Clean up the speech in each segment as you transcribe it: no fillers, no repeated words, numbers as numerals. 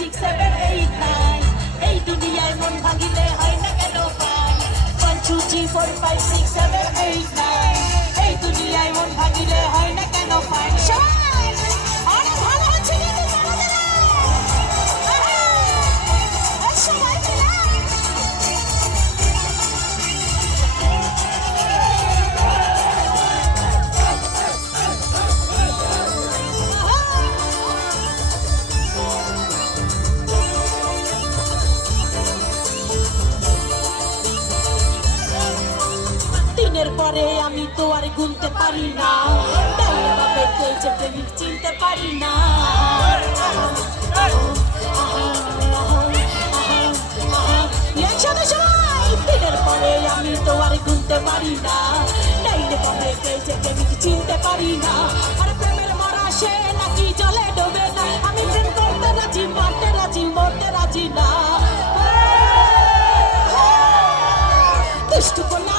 6 7 8 9 এই দুনিয়ায় মন ভাঙিলে হয় না কেন পাই 1 2 3 4 5 6 7 8 9 এই দুনিয়ায় মন ভাঙিলে হয় না কেন পাই অনেক ভালো হচ্ছে কিন্তু সবাই দিনের পরে আমি তো আর গুনতে পারি না ডাইনে বামে কে যে প্রেমিক চিনতে পারি না একসাথে সবাই দিনের পরে আমি তো আর গুনতে পারি না ডাইনে বামে কে যে প্রেমিক চিনতে পারি না আর প্রেমের মরা সে নাকি জলে ডোবে না আমি প্রেম করতে রাজি মারতে রাজি মরতে রাজি না দুষ্টু পোলা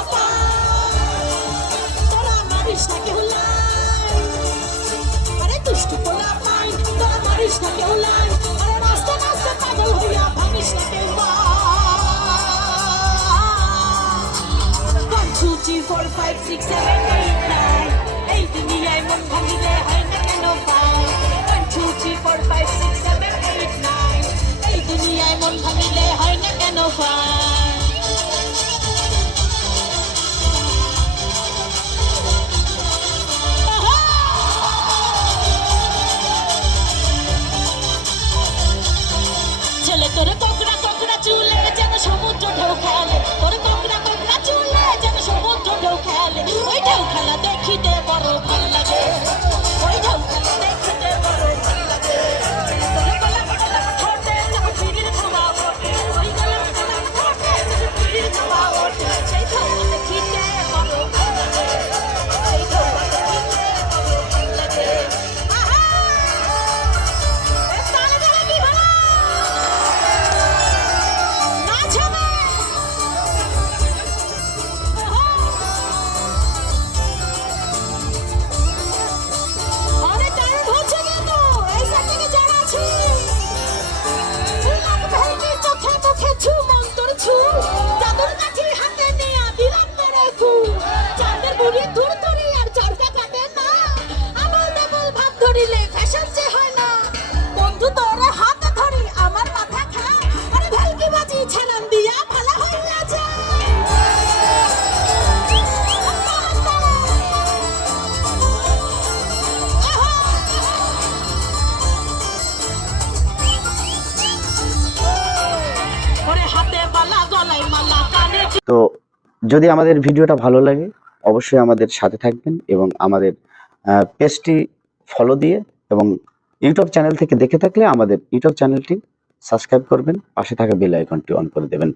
না কেউ লাই আরে দুষ্টু পোলা পাই তোরা মারিস না কেউ লাই আরে নাচতে নাচতে পাগল হইয়া ভাঙিস না কেউ 1 2 3 4 5 6 7 8 9 এই দুনিয়ায় মন ভাঙিলে হয় না কেন পাই 1 2 3 4 5 6 7 8 9 এই দুনিয়ায় মন ভাঙিলে হয় না কেন পাই তোরে কোকড়া কোকড়া চুলে যেন সমুদ্র ঢেউ খেলে তোরে কোকড়া কোকড়া চুলে যেন সমুদ্র ঢেউ খেলে ওই ঢেউ খেলা দেখিতে বড় ভালো লাগে ওই ঢেউ খেলা দেখিতে বড় ভালো লাগে তোরে গলা গলা ঠোঁটে যেন পিড়ির খাওয়া ওঠে ওই গলা গলা ঠোঁটে যেন পিড়ির খাওয়া ওঠে সেই ঢেউ দেখিতে বড় ভালো লাগে সেই ঢেউ দেখিতে বড় ভালো লাগে তো যদি আমাদের ভিডিওটা ভালো লাগে অবশ্যই আমাদের সাথে থাকবেন এবং আমাদের পেজটি ফলো দিয়ে এবং ইউটিউব চ্যানেল থেকে দেখে থাকলে আমাদের ইউটিউব চ্যানেলটি সাবস্ক্রাইব করবেন পাশে থাকা বেল আইকনটি অন করে দেবেন